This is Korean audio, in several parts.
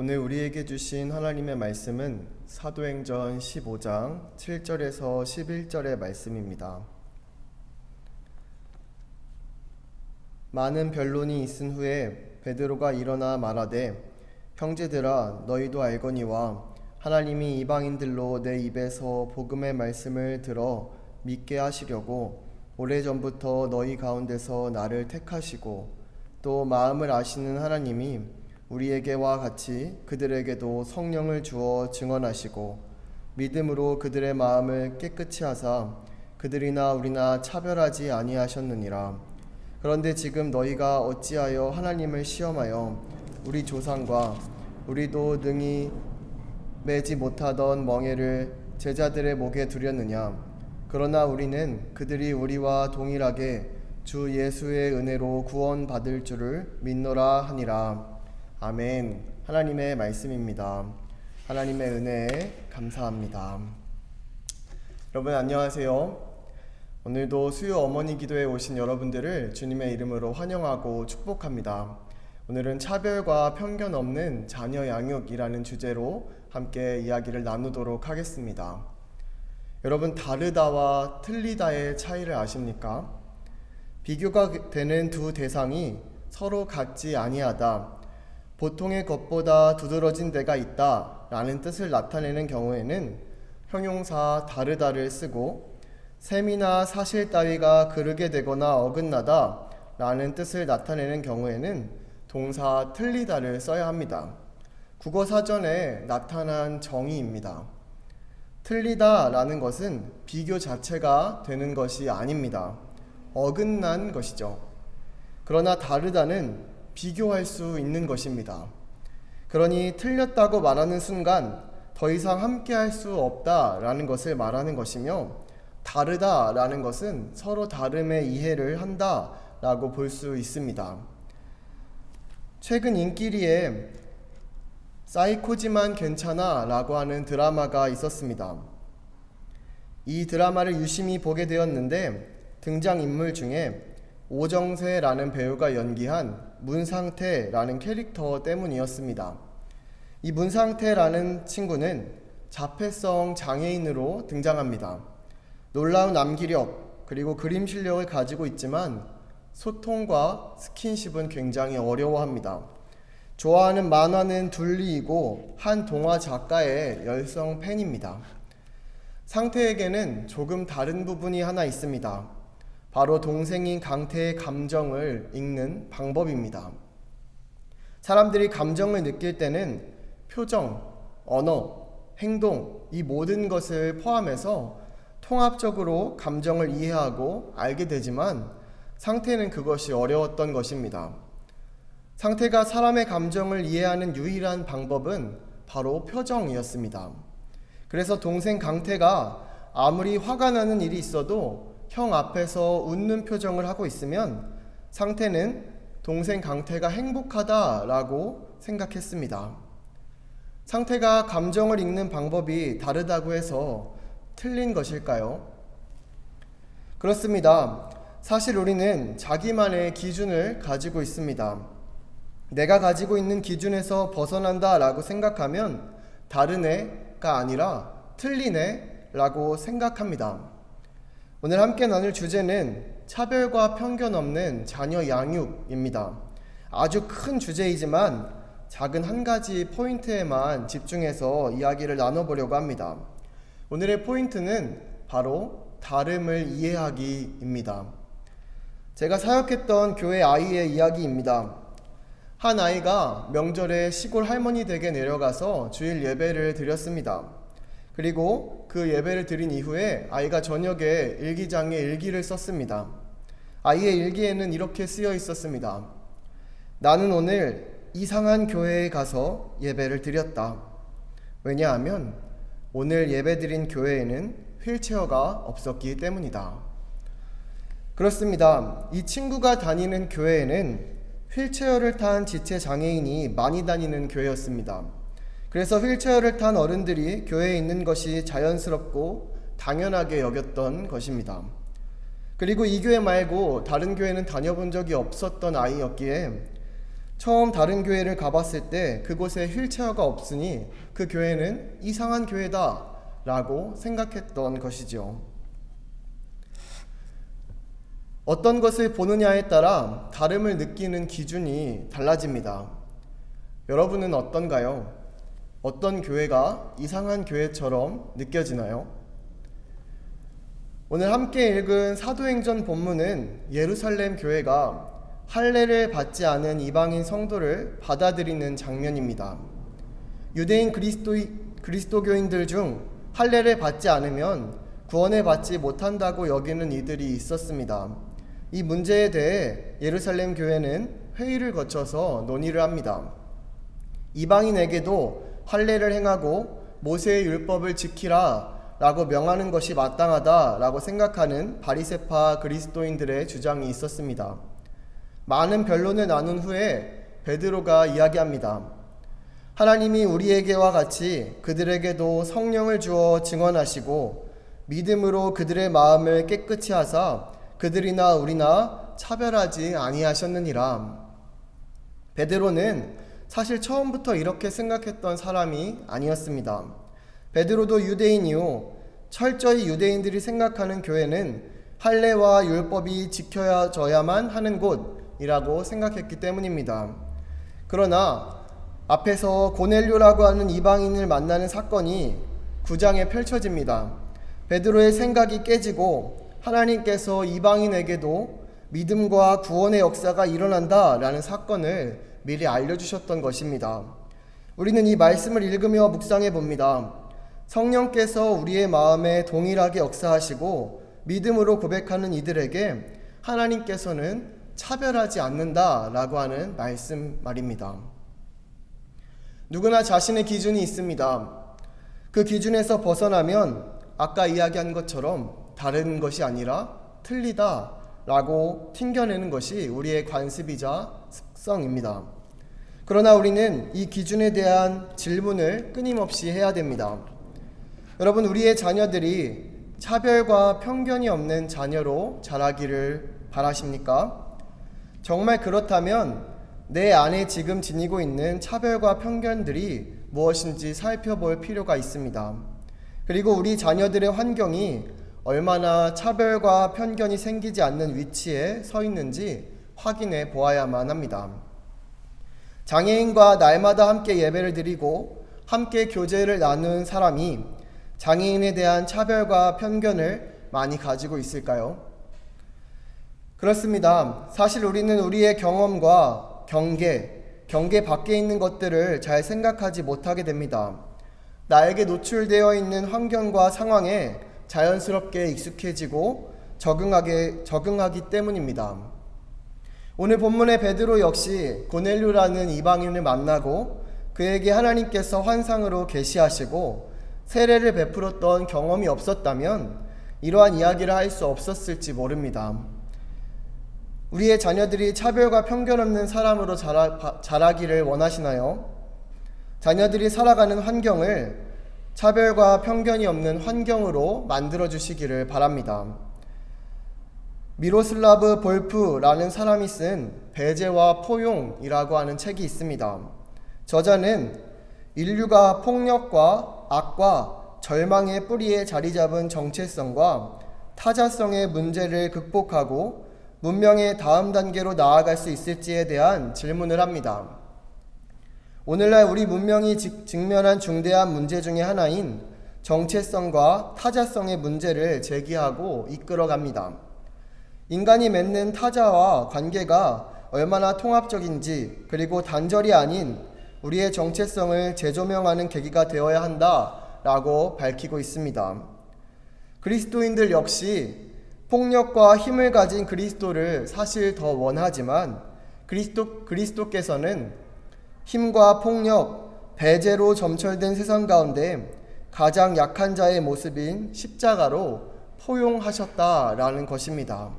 오늘 우리에게 주신 하나님의 말씀은 사도행전 15장 7절에서 11절의 말씀입니다. 많은 변론이 있은 후에 베드로가 일어나 말하되, 형제들아, 너희도 알거니와 하나님이 이방인들로 내 입에서 복음의 말씀을 들어 믿게 하시려고 오래전부터 너희 가운데서 나를 택하시고, 또 마음을 아시는 하나님이 우리에게와 같이 그들에게도 성령을 주어 증언하시고, 믿음으로 그들의 마음을 깨끗이 하사 그들이나 우리나 차별하지 아니하셨느니라. 그런데 지금 너희가 어찌하여 하나님을 시험하여 우리 조상과 우리도 능히 매지 못하던 멍에를 제자들의 목에 두렸느냐? 그러나 우리는 그들이 우리와 동일하게 주 예수의 은혜로 구원받을 줄을 믿노라 하니라. 아멘. 하나님의 말씀입니다. 하나님의 은혜에 감사합니다. 여러분 안녕하세요. 오늘도 수요 어머니 기도에 오신 여러분들을 주님의 이름으로 환영하고 축복합니다. 오늘은 차별과 편견 없는 자녀 양육이라는 주제로 함께 이야기를 나누도록 하겠습니다. 여러분, 다르다와 틀리다의 차이를 아십니까? 비교가 되는 두 대상이 서로 같지 아니하다, 보통의 것보다 두드러진 데가 있다 라는 뜻을 나타내는 경우에는 형용사 다르다를 쓰고, 셈이나 사실 따위가 그르게 되거나 어긋나다 라는 뜻을 나타내는 경우에는 동사 틀리다를 써야 합니다. 국어 사전에 나타난 정의입니다. 틀리다 라는 것은 비교 자체가 되는 것이 아닙니다. 어긋난 것이죠. 그러나 다르다는 비교할 수 있는 것입니다. 그러니 틀렸다고 말하는 순간 더 이상 함께할 수 없다라는 것을 말하는 것이며, 다르다라는 것은 서로 다름의 이해를 한다라고 볼 수 있습니다. 최근 인기리에 사이코지만 괜찮아 라고 하는 드라마가 있었습니다. 이 드라마를 유심히 보게 되었는데, 등장인물 중에 오정세라는 배우가 연기한 문상태라는 캐릭터 때문이었습니다. 이 문상태라는 친구는 자폐성 장애인으로 등장합니다. 놀라운 암기력 그리고 그림 실력을 가지고 있지만 소통과 스킨십은 굉장히 어려워합니다. 좋아하는 만화는 둘리이고 한 동화 작가의 열성 팬입니다. 상태에게는 조금 다른 부분이 하나 있습니다. 바로 동생인 강태의 감정을 읽는 방법입니다. 사람들이 감정을 느낄 때는 표정, 언어, 행동, 이 모든 것을 포함해서 통합적으로 감정을 이해하고 알게 되지만, 상태는 그것이 어려웠던 것입니다. 상태가 사람의 감정을 이해하는 유일한 방법은 바로 표정이었습니다. 그래서 동생 강태가 아무리 화가 나는 일이 있어도 형 앞에서 웃는 표정을 하고 있으면 상태는 동생 강태가 행복하다라고 생각했습니다. 상태가 감정을 읽는 방법이 다르다고 해서 틀린 것일까요? 그렇습니다. 사실 우리는 자기만의 기준을 가지고 있습니다. 내가 가지고 있는 기준에서 벗어난다라고 생각하면 다르네가 아니라 틀리네 라고 생각합니다. 오늘 함께 나눌 주제는 차별과 편견 없는 자녀 양육입니다. 아주 큰 주제이지만 작은 한 가지 포인트에만 집중해서 이야기를 나눠보려고 합니다. 오늘의 포인트는 바로 다름을 이해하기입니다. 제가 사역했던 교회 아이의 이야기입니다. 한 아이가 명절에 시골 할머니 댁에 내려가서 주일 예배를 드렸습니다. 그리고 그 예배를 드린 이후에 아이가 저녁에 일기장에 일기를 썼습니다. 아이의 일기에는 이렇게 쓰여 있었습니다. 나는 오늘 이상한 교회에 가서 예배를 드렸다. 왜냐하면 오늘 예배드린 교회에는 휠체어가 없었기 때문이다. 그렇습니다. 이 친구가 다니는 교회에는 휠체어를 탄 지체 장애인이 많이 다니는 교회였습니다. 그래서 휠체어를 탄 어른들이 교회에 있는 것이 자연스럽고 당연하게 여겼던 것입니다. 그리고 이 교회 말고 다른 교회는 다녀본 적이 없었던 아이였기에 처음 다른 교회를 가봤을 때 그곳에 휠체어가 없으니 그 교회는 이상한 교회다 라고 생각했던 것이죠. 어떤 것을 보느냐에 따라 다름을 느끼는 기준이 달라집니다. 여러분은 어떤가요? 어떤 교회가 이상한 교회처럼 느껴지나요? 오늘 함께 읽은 사도행전 본문은 예루살렘 교회가 할례를 받지 않은 이방인 성도를 받아들이는 장면입니다. 유대인 그리스도교인들 중 할례를 받지 않으면 구원을 받지 못한다고 여기는 이들이 있었습니다. 이 문제에 대해 예루살렘 교회는 회의를 거쳐서 논의를 합니다. 이방인에게도 할례를 행하고 모세의 율법을 지키라 라고 명하는 것이 마땅하다 라고 생각하는 바리새파 그리스도인들의 주장이 있었습니다. 많은 변론을 나눈 후에 베드로가 이야기합니다. 하나님이 우리에게와 같이 그들에게도 성령을 주어 증언하시고 믿음으로 그들의 마음을 깨끗이 하사 그들이나 우리나 차별하지 아니하셨느니라. 베드로는 사실 처음부터 이렇게 생각했던 사람이 아니었습니다. 베드로도 유대인이요 철저히 유대인들이 생각하는 교회는 할례와 율법이 지켜져야만 하는 곳이라고 생각했기 때문입니다. 그러나 앞에서 고넬료라고 하는 이방인을 만나는 사건이 9장에 펼쳐집니다. 베드로의 생각이 깨지고 하나님께서 이방인에게도 믿음과 구원의 역사가 일어난다라는 사건을 미리 알려주셨던 것입니다. 우리는 이 말씀을 읽으며 묵상해 봅니다. 성령께서 우리의 마음에 동일하게 역사하시고 믿음으로 고백하는 이들에게 하나님께서는 차별하지 않는다라고 하는 말씀 말입니다. 누구나 자신의 기준이 있습니다. 그 기준에서 벗어나면 아까 이야기한 것처럼 다른 것이 아니라 틀리다 라고 튕겨내는 것이 우리의 관습이자 습성입니다. 그러나 우리는 이 기준에 대한 질문을 끊임없이 해야 됩니다. 여러분, 우리의 자녀들이 차별과 편견이 없는 자녀로 자라기를 바라십니까? 정말 그렇다면 내 안에 지금 지니고 있는 차별과 편견들이 무엇인지 살펴볼 필요가 있습니다. 그리고 우리 자녀들의 환경이 얼마나 차별과 편견이 생기지 않는 위치에 서 있는지 확인해 보아야만 합니다. 장애인과 날마다 함께 예배를 드리고 함께 교제를 나눈 사람이 장애인에 대한 차별과 편견을 많이 가지고 있을까요? 그렇습니다. 사실 우리는 우리의 경험과 경계 밖에 있는 것들을 잘 생각하지 못하게 됩니다. 나에게 노출되어 있는 환경과 상황에 자연스럽게 익숙해지고 적응하기 때문입니다. 오늘 본문의 베드로 역시 고넬료라는 이방인을 만나고 그에게 하나님께서 환상으로 계시하시고 세례를 베풀었던 경험이 없었다면 이러한 이야기를 할 수 없었을지 모릅니다. 우리의 자녀들이 차별과 편견 없는 사람으로 자라기를 원하시나요? 자녀들이 살아가는 환경을 차별과 편견이 없는 환경으로 만들어 주시기를 바랍니다. 미로슬라브 볼프라는 사람이 쓴 배제와 포용이라고 하는 책이 있습니다. 저자는 인류가 폭력과 악과 절망의 뿌리에 자리 잡은 정체성과 타자성의 문제를 극복하고 문명의 다음 단계로 나아갈 수 있을지에 대한 질문을 합니다. 오늘날 우리 문명이 직면한 중대한 문제 중의 하나인 정체성과 타자성의 문제를 제기하고 이끌어갑니다. 인간이 맺는 타자와 관계가 얼마나 통합적인지 그리고 단절이 아닌 우리의 정체성을 재조명하는 계기가 되어야 한다라고 밝히고 있습니다. 그리스도인들 역시 폭력과 힘을 가진 그리스도를 사실 더 원하지만 그리스도께서는 힘과 폭력, 배제로 점철된 세상 가운데 가장 약한 자의 모습인 십자가로 포용하셨다라는 것입니다.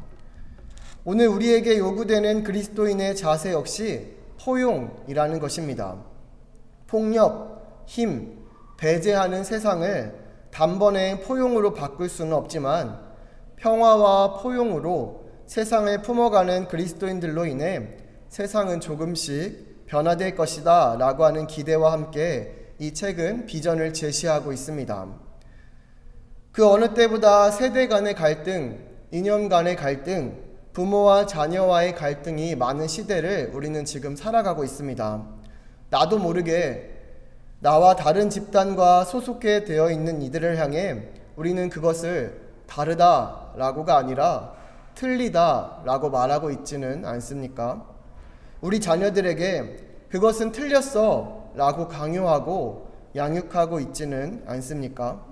오늘 우리에게 요구되는 그리스도인의 자세 역시 포용이라는 것입니다. 폭력, 힘, 배제하는 세상을 단번에 포용으로 바꿀 수는 없지만 평화와 포용으로 세상을 품어가는 그리스도인들로 인해 세상은 조금씩 변화될 것이다 라고 하는 기대와 함께 이 책은 비전을 제시하고 있습니다. 그 어느 때보다 세대 간의 갈등, 이념 간의 갈등, 부모와 자녀와의 갈등이 많은 시대를 우리는 지금 살아가고 있습니다. 나도 모르게 나와 다른 집단과 소속해 되어 있는 이들을 향해 우리는 그것을 다르다라고가 아니라 틀리다라고 말하고 있지는 않습니까? 우리 자녀들에게 그것은 틀렸어 라고 강요하고 양육하고 있지는 않습니까?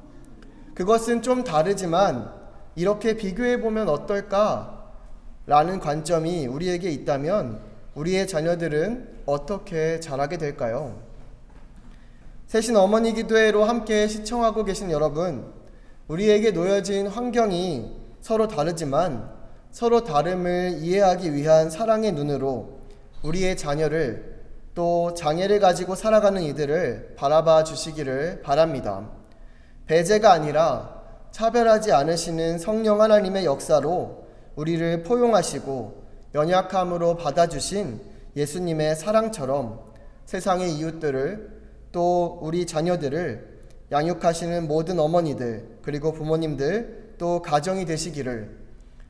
그것은 좀 다르지만 이렇게 비교해보면 어떨까? 라는 관점이 우리에게 있다면 우리의 자녀들은 어떻게 자라게 될까요? 새신 어머니 기도회로 함께 시청하고 계신 여러분, 우리에게 놓여진 환경이 서로 다르지만 서로 다름을 이해하기 위한 사랑의 눈으로 우리의 자녀를 또 장애를 가지고 살아가는 이들을 바라봐 주시기를 바랍니다. 배제가 아니라 차별하지 않으시는 성령 하나님의 역사로 우리를 포용하시고 연약함으로 받아주신 예수님의 사랑처럼 세상의 이웃들을 또 우리 자녀들을 양육하시는 모든 어머니들 그리고 부모님들 또 가정이 되시기를,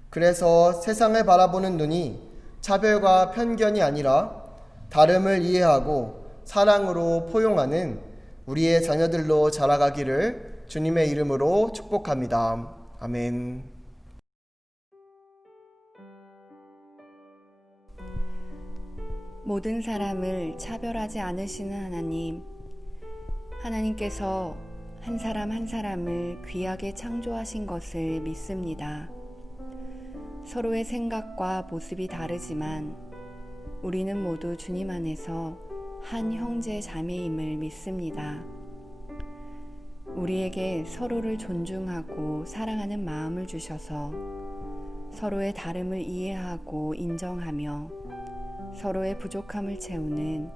그래서 세상을 바라보는 눈이 차별과 편견이 아니라 다름을 이해하고 사랑으로 포용하는 우리의 자녀들로 자라가기를 주님의 이름으로 축복합니다. 아멘. 모든 사람을 차별하지 않으시는 하나님, 하나님께서 한 사람 한 사람을 귀하게 창조하신 것을 믿습니다. 서로의 생각과 모습이 다르지만 우리는 모두 주님 안에서 한 형제 자매임을 믿습니다. 우리에게 서로를 존중하고 사랑하는 마음을 주셔서 서로의 다름을 이해하고 인정하며 서로의 부족함을 채우는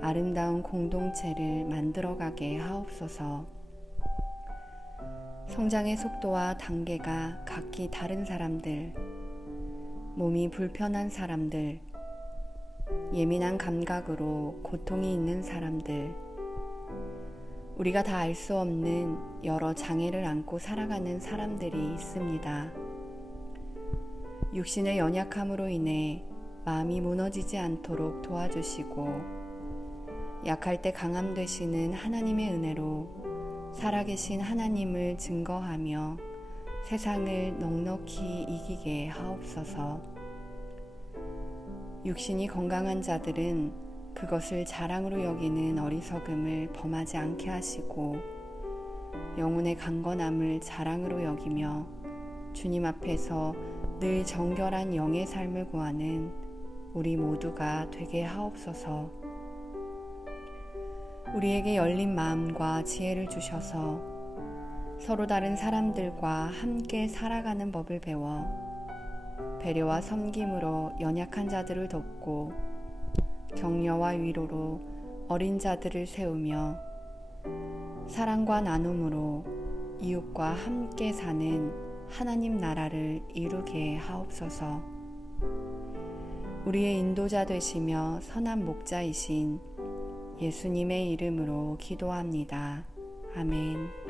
아름다운 공동체를 만들어가게 하옵소서. 성장의 속도와 단계가 각기 다른 사람들, 몸이 불편한 사람들, 예민한 감각으로 고통이 있는 사람들, 우리가 다 알 수 없는 여러 장애를 안고 살아가는 사람들이 있습니다. 육신의 연약함으로 인해 마음이 무너지지 않도록 도와주시고 약할 때 강함 되시는 하나님의 은혜로 살아계신 하나님을 증거하며 세상을 넉넉히 이기게 하옵소서. 육신이 건강한 자들은 그것을 자랑으로 여기는 어리석음을 범하지 않게 하시고 영혼의 강건함을 자랑으로 여기며 주님 앞에서 늘 정결한 영의 삶을 구하는 우리 모두가 되게 하옵소서. 우리에게 열린 마음과 지혜를 주셔서 서로 다른 사람들과 함께 살아가는 법을 배워 배려와 섬김으로 연약한 자들을 돕고 격려와 위로로 어린 자들을 세우며 사랑과 나눔으로 이웃과 함께 사는 하나님 나라를 이루게 하옵소서. 우리의 인도자 되시며 선한 목자이신 예수님의 이름으로 기도합니다. 아멘.